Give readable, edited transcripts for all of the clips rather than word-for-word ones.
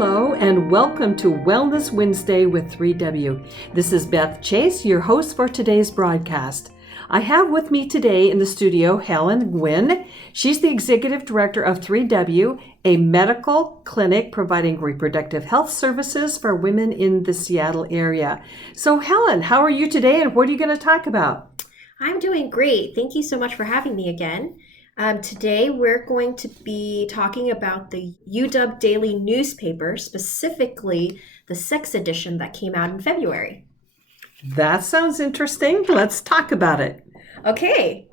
Hello and welcome to Wellness Wednesday with 3W. This is Beth Chase, your host for today's broadcast. I have with me today in the studio Helen Nguyen. She's the executive director of 3W, a medical clinic providing reproductive health services for women in the Seattle area. So Helen, how are you today and what are you going to talk about? I'm doing great. Thank you so much for having me again. Today we're going to be talking about the UW Daily newspaper, specifically the sex edition that came out in February. That sounds interesting. Let's talk about it. Okay.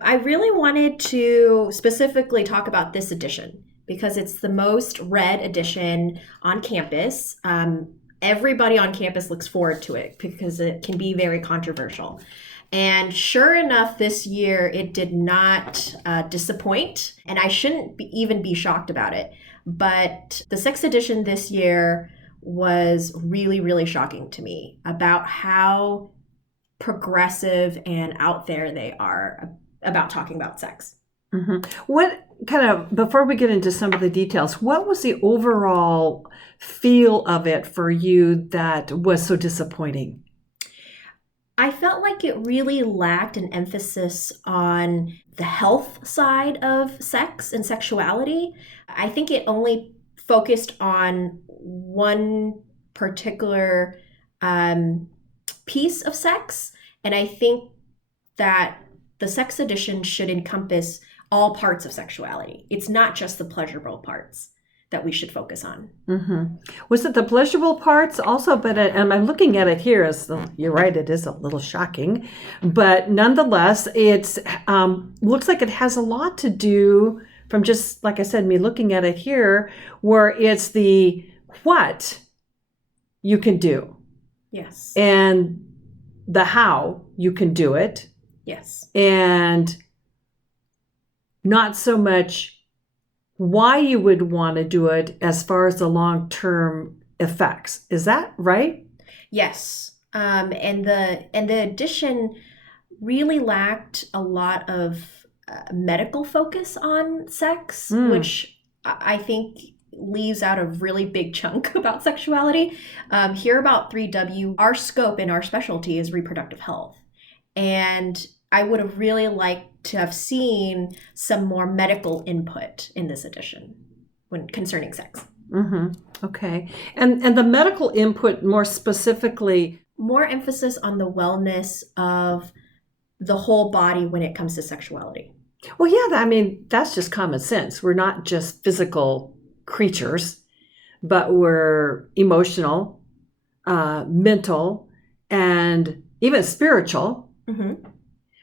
I really wanted to specifically talk about this edition because it's the most read edition on campus. Everybody on campus looks forward to it because it can be very controversial. And sure enough, this year it did not disappoint, and I shouldn't even be shocked about it. But the sex edition this year was really, really shocking to me about how progressive and out there they are about talking about sex. Mm-hmm. What kind of, before we get into some of the details, what was the overall feel of it for you that was so disappointing? I felt like it really lacked an emphasis on the health side of sex and sexuality. I think it only focused on one particular piece of sex. And I think that the sex edition should encompass all parts of sexuality. It's not just the pleasurable parts that we should focus on. Mm-hmm. Was it the pleasurable parts also? But and I'm looking at it here as you're right, it is a little shocking, but nonetheless, it's looks like it has a lot to do from just like I said, me looking at it here, where it's the what you can do, yes, and the how you can do it, yes, and not so much why you would want to do it as far as the long-term effects. Is that right? Yes. And the edition really lacked a lot of medical focus on sex, which I think leaves out a really big chunk about sexuality. Here about 3W, our scope and our specialty is reproductive health. And I would have really liked to have seen some more medical input in this edition when concerning sex. Mm-hmm. Okay. And the medical input more specifically? More emphasis on the wellness of the whole body when it comes to sexuality. Well, yeah, I mean, that's just common sense. We're not just physical creatures, but we're emotional, mental, and even spiritual. Mm-hmm.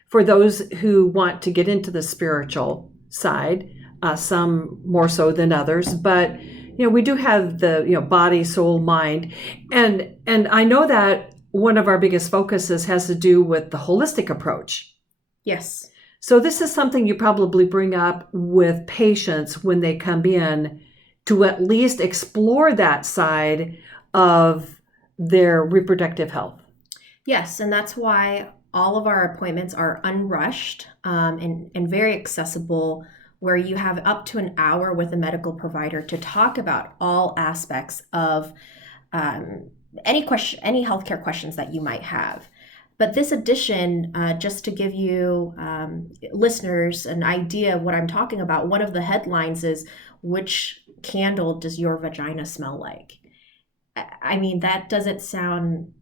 For those who want to get into the spiritual side, some more so than others, but we do have the body, soul, mind, and I know that one of our biggest focuses has to do with the holistic approach. Yes. So this is something you probably bring up with patients when they come in to at least explore that side of their reproductive health. Yes, and that's why all of our appointments are unrushed and very accessible, where you have up to an hour with a medical provider to talk about all aspects of any healthcare questions that you might have. But this edition, just to give you listeners an idea of what I'm talking about, one of the headlines is, "Which candle does your vagina smell like?" I mean, that doesn't sound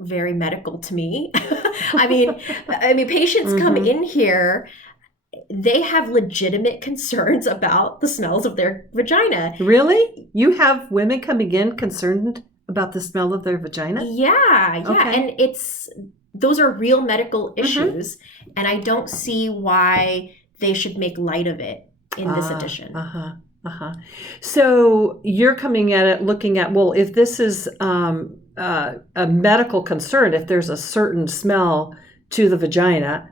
very medical to me. I mean, patients come in here, they have legitimate concerns about the smells of their vagina. Really? You have women coming in concerned about the smell of their vagina? Yeah. Okay. And those are real medical issues, and I don't see why they should make light of it in this edition. So you're coming at it looking at, well, if this is a medical concern, if there's a certain smell to the vagina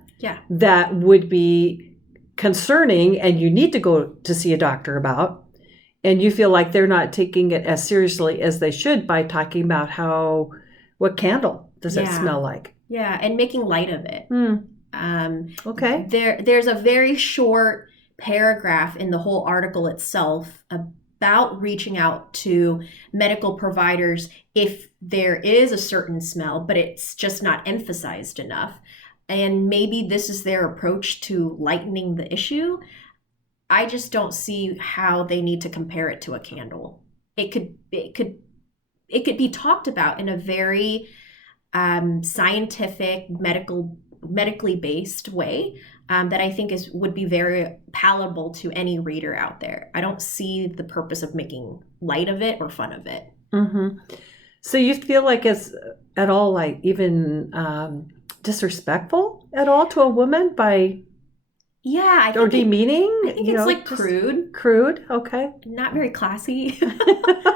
that would be concerning and you need to go to see a doctor about, and you feel like they're not taking it as seriously as they should by talking about what candle does it smell like? Yeah, and making light of it. Okay. There's a very short paragraph in the whole article itself about reaching out to medical providers if there is a certain smell, but it's just not emphasized enough. And maybe this is their approach to lightening the issue. I just don't see how they need to compare it to a candle. It could be talked about in a very scientific, medically based way that I think would be very palatable to any reader out there. I don't see the purpose of making light of it or fun of it. Mm-hmm. So you feel like it's at all like even disrespectful at all to a woman by or demeaning? I think it's like crude. Crude, okay. Not very classy.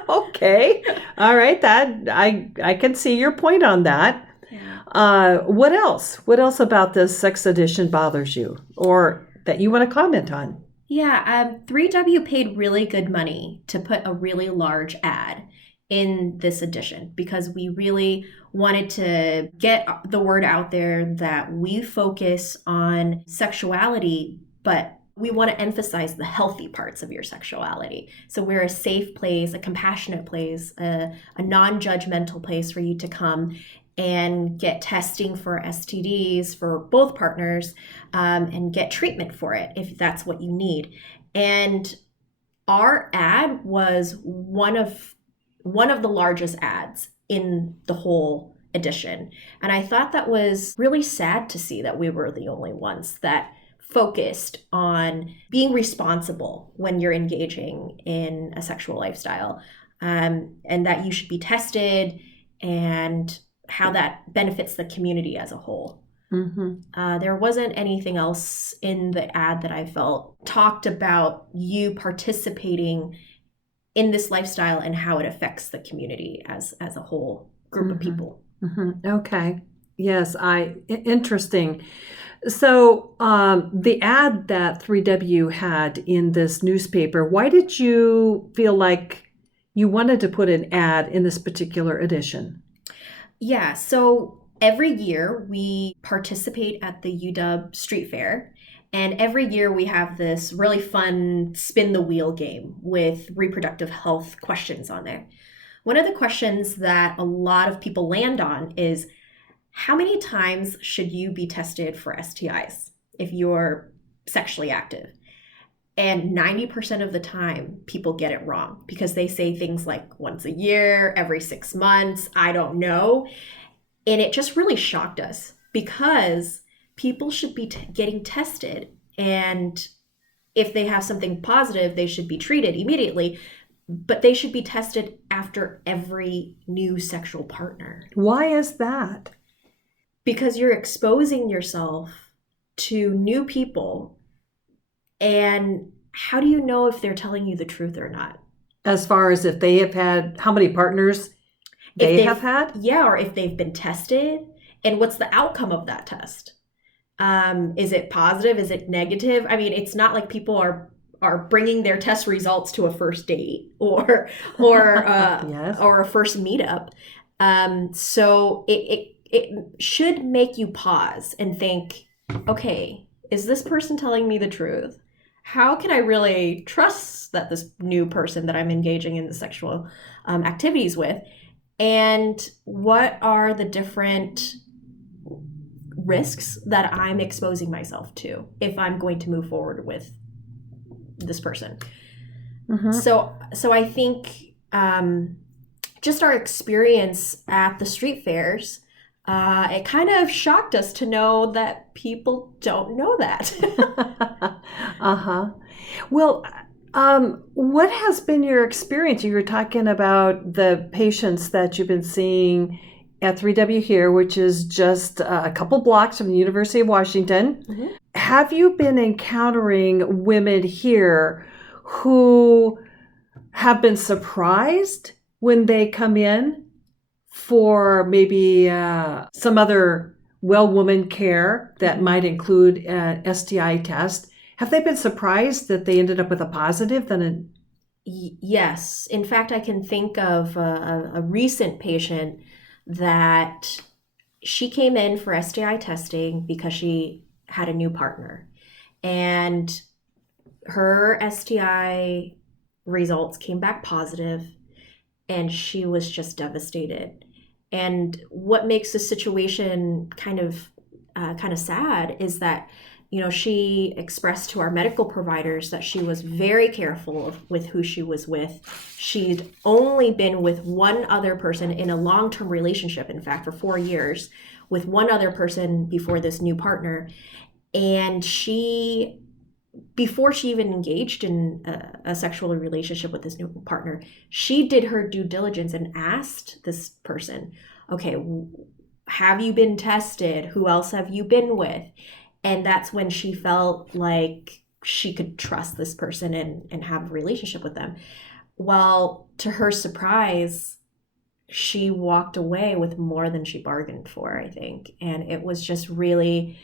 Okay. All right. That I can see your point on that. Yeah. What else? What else about this sex edition bothers you or that you want to comment on? Yeah, 3W paid really good money to put a really large ad in this edition because we really wanted to get the word out there that we focus on sexuality, but we want to emphasize the healthy parts of your sexuality. So we're a safe place, a compassionate place, a non-judgmental place for you to come and get testing for STDs for both partners and get treatment for it if that's what you need. And our ad was one of the largest ads in the whole edition. And I thought that was really sad to see that we were the only ones that focused on being responsible when you're engaging in a sexual lifestyle, and that you should be tested and how that benefits the community as a whole. Mm-hmm. There wasn't anything else in the ad that I felt talked about you participating in this lifestyle and how it affects the community as a whole group of people. Mm-hmm. Okay. Yes, interesting. So the ad that 3W had in this newspaper, why did you feel like you wanted to put an ad in this particular edition? Yeah, so every year we participate at the UW Street Fair. And every year we have this really fun spin the wheel game with reproductive health questions on there. One of the questions that a lot of people land on is how many times should you be tested for STIs if you're sexually active? And 90% of the time, people get it wrong because they say things like once a year, every 6 months, I don't know. And it just really shocked us because people should be getting tested. And if they have something positive, they should be treated immediately. But they should be tested after every new sexual partner. Why is that? Because you're exposing yourself to new people. And how do you know if they're telling you the truth or not? As far as if they have had, how many partners they have had? Yeah, or if they've been tested. And what's the outcome of that test? Is it positive? Is it negative? I mean, it's not like people are bringing their test results to a first date or Yes. or a first meetup. So it should make you pause and think, okay, is this person telling me the truth? How can I really trust that this new person that I'm engaging in the sexual activities with? And what are the different risks that I'm exposing myself to if I'm going to move forward with this person? Mm-hmm. So I think just our experience at the street fairs, it kind of shocked us to know that people don't know that. Uh-huh. Well, what has been your experience? You were talking about the patients that you've been seeing at 3W here, which is just a couple blocks from the University of Washington. Mm-hmm. Have you been encountering women here who have been surprised when they come in for maybe some other well-woman care that might include an STI test? Have they been surprised that they ended up with a positive than a... Yes. In fact, I can think of a recent patient that she came in for STI testing because she had a new partner. And her STI results came back positive, and she was just devastated. And what makes the situation kind of sad is that, she expressed to our medical providers that she was very careful with who she was with. She'd only been with one other person in a long-term relationship, in fact, for 4 years, with one other person before this new partner. And before she even engaged in a sexual relationship with this new partner, she did her due diligence and asked this person, okay, have you been tested? Who else have you been with? And that's when she felt like she could trust this person and have a relationship with them. Well, to her surprise, she walked away with more than she bargained for, I think. And it was just really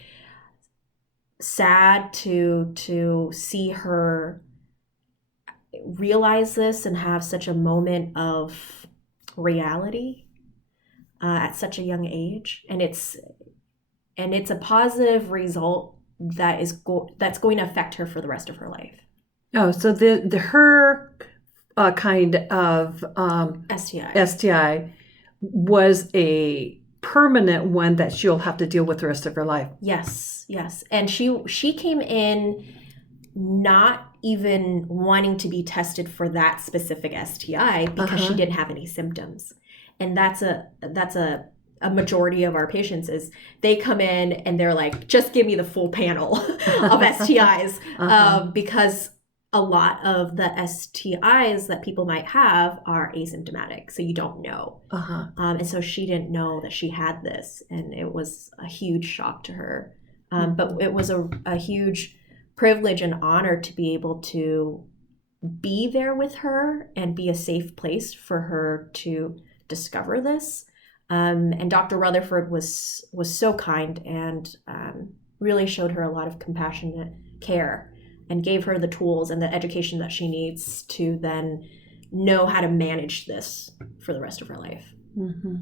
sad to see her realize this and have such a moment of reality at such a young age. And it's a positive result that's going to affect her for the rest of her life. Oh, so her kind of STI was a permanent one that she'll have to deal with the rest of her life. Yes. And she came in not even wanting to be tested for that specific STI because she didn't have any symptoms. And that's a majority of our patients is they come in and they're like, just give me the full panel of STIs because a lot of the STIs that people might have are asymptomatic, so you don't know. And so she didn't know that she had this, and it was a huge shock to her. But it was a huge privilege and honor to be able to be there with her and be a safe place for her to discover this. And Dr. Rutherford was so kind and really showed her a lot of compassionate care and gave her the tools and the education that she needs to then know how to manage this for the rest of her life. Mm-hmm.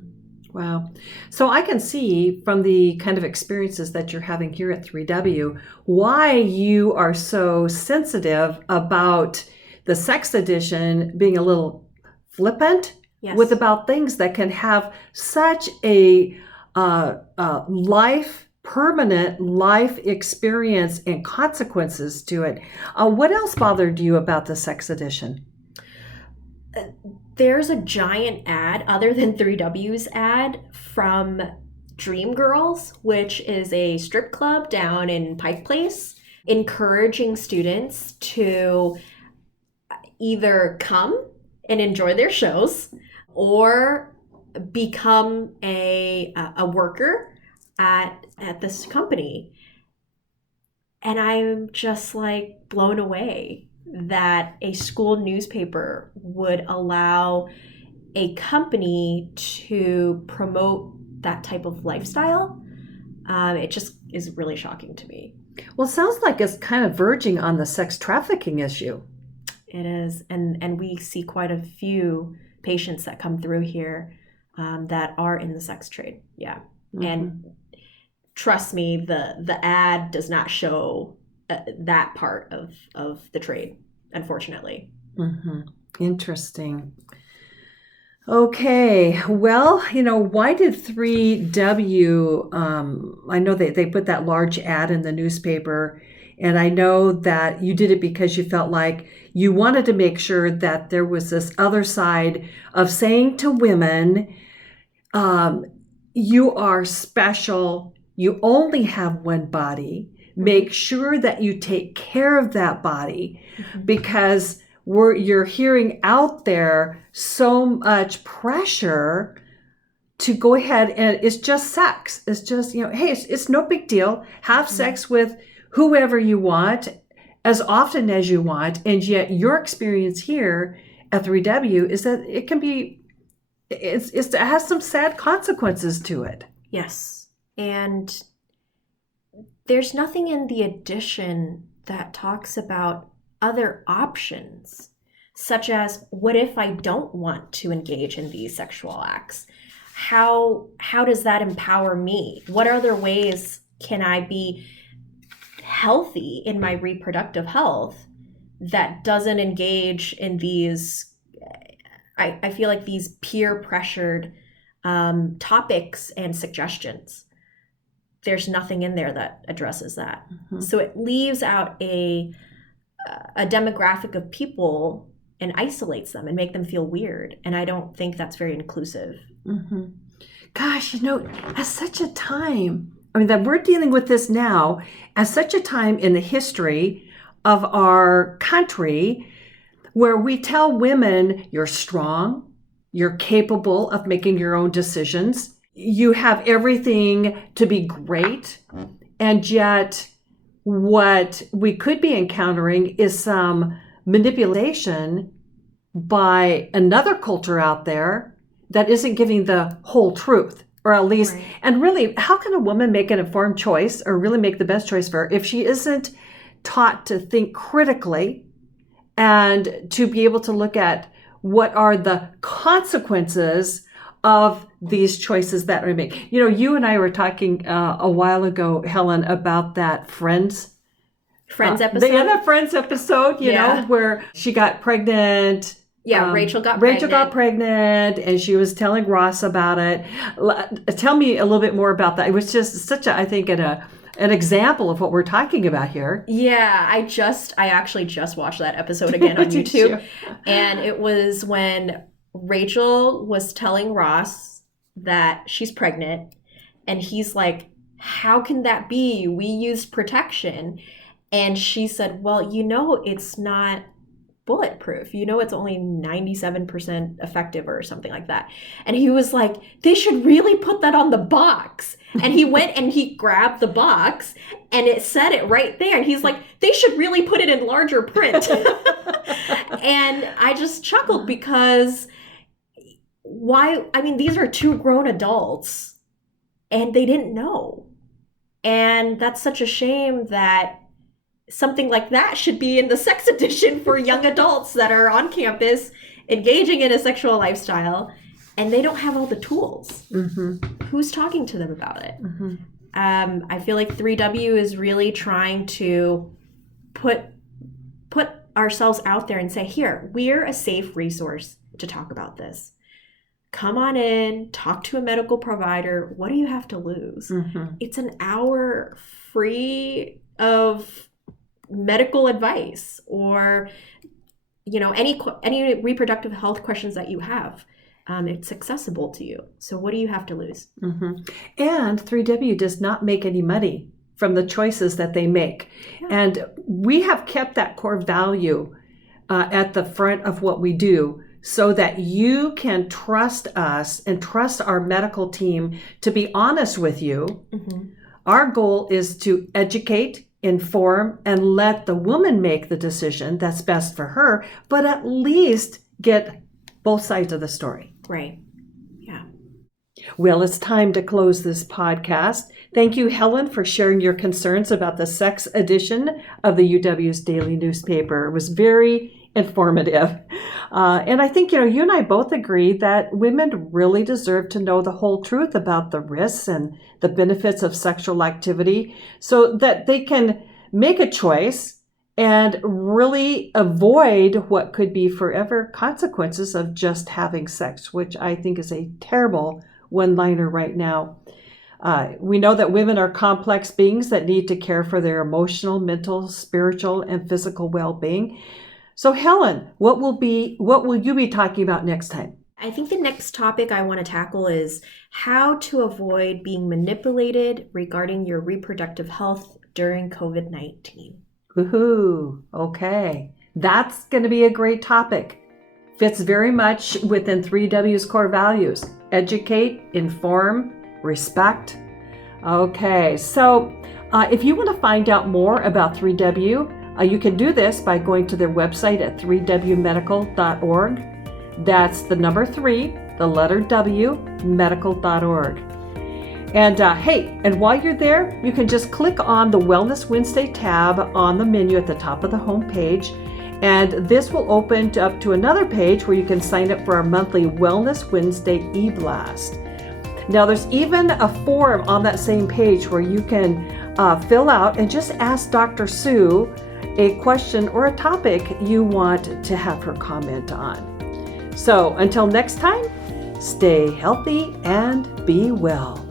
Wow. So I can see from the kind of experiences that you're having here at 3W why you are so sensitive about the sex edition being a little flippant. Yes. With about things that can have such a permanent life experience and consequences to it. What else bothered you about the sex edition? There's a giant ad, other than 3W's ad, from Dream Girls, which is a strip club down in Pike Place, encouraging students to either come and enjoy their shows or become a worker at this company. And I'm just like blown away that a school newspaper would allow a company to promote that type of lifestyle. It just is really shocking to me. Well, it sounds like it's kind of verging on the sex trafficking issue. It is. And we see quite a few patients that come through here that are in the sex trade. Yeah. Mm-hmm. And trust me, the ad does not show that part of the trade, unfortunately. Mm-hmm. Interesting. Okay. Well, why did 3W, I know they put that large ad in the newspaper, and I know that you did it because you felt like you wanted to make sure that there was this other side of saying to women, you are special. You only have one body. Make sure that you take care of that body, because you're hearing out there so much pressure to go ahead, and it's just sex. It's just, hey, it's no big deal. Have sex with whoever you want as often as you want. And yet your experience here at 3W is that it can be, it has some sad consequences to it. Yes. And there's nothing in the edition that talks about other options, such as, what if I don't want to engage in these sexual acts? How does that empower me? What other ways can I be healthy in my reproductive health that doesn't engage in these, I feel like these peer pressured topics and suggestions. There's nothing in there that addresses that. Mm-hmm. So it leaves out a demographic of people and isolates them and make them feel weird. And I don't think that's very inclusive. Mm-hmm. Gosh, at such a time, that we're dealing with this now, at such a time in the history of our country where we tell women, you're strong, you're capable of making your own decisions, you have everything to be great, and yet what we could be encountering is some manipulation by another culture out there that isn't giving the whole truth, or at least, Right. And really, how can a woman make an informed choice or really make the best choice for her if she isn't taught to think critically and to be able to look at what are the consequences of these choices that we make? You and I were talking a while ago, Helen, about that Friends Episode. The Friends episode, where she got pregnant. Yeah, Rachel got pregnant, and she was telling Ross about it. Tell me a little bit more about that. It was just such an example of what we're talking about here. Yeah, I actually just watched that episode again on YouTube. And it was when Rachel was telling Ross that she's pregnant, and he's like, how can that be? We used protection. And she said, well, it's not bulletproof. It's only 97% effective or something like that. And he was like, they should really put that on the box. And he went and he grabbed the box and it said it right there. And he's like, they should really put it in larger print. And I just chuckled because these are two grown adults and they didn't know. And that's such a shame that something like that should be in the sex edition for young adults that are on campus engaging in a sexual lifestyle, and they don't have all the tools. Mm-hmm. Who's talking to them about it? Mm-hmm. I feel like 3W is really trying to put ourselves out there and say, here, we're a safe resource to talk about this. Come on in, talk to a medical provider. What do you have to lose? Mm-hmm. It's an hour free of medical advice or any reproductive health questions that you have. It's accessible to you. So what do you have to lose? Mm-hmm. And 3W does not make any money from the choices that they make. Yeah. And we have kept that core value at the front of what we do so that you can trust us and trust our medical team to be honest with you. Mm-hmm. Our goal is to educate, inform, and let the woman make the decision that's best for her, but at least get both sides of the story. Right. Yeah. Well, it's time to close this podcast. Thank you, Helen, for sharing your concerns about the sex edition of the UW's daily newspaper. It was very informative. And I think, you and I both agree that women really deserve to know the whole truth about the risks and the benefits of sexual activity so that they can make a choice and really avoid what could be forever consequences of just having sex, which I think is a terrible one-liner right now. We know that women are complex beings that need to care for their emotional, mental, spiritual, and physical well-being. So Helen, what will you be talking about next time? I think the next topic I want to tackle is how to avoid being manipulated regarding your reproductive health during COVID-19. Woohoo! Okay. That's going to be a great topic. Fits very much within 3W's core values. Educate, inform, respect. Okay, so if you want to find out more about 3W, you can do this by going to their website at 3wmedical.org. That's the number 3, the letter W, medical.org. And and while you're there, you can just click on the Wellness Wednesday tab on the menu at the top of the home page. And this will open up to another page where you can sign up for our monthly Wellness Wednesday e-blast. Now, there's even a form on that same page where you can fill out and just ask Dr. Sue a question or a topic you want to have her comment on. So until next time, stay healthy and be well.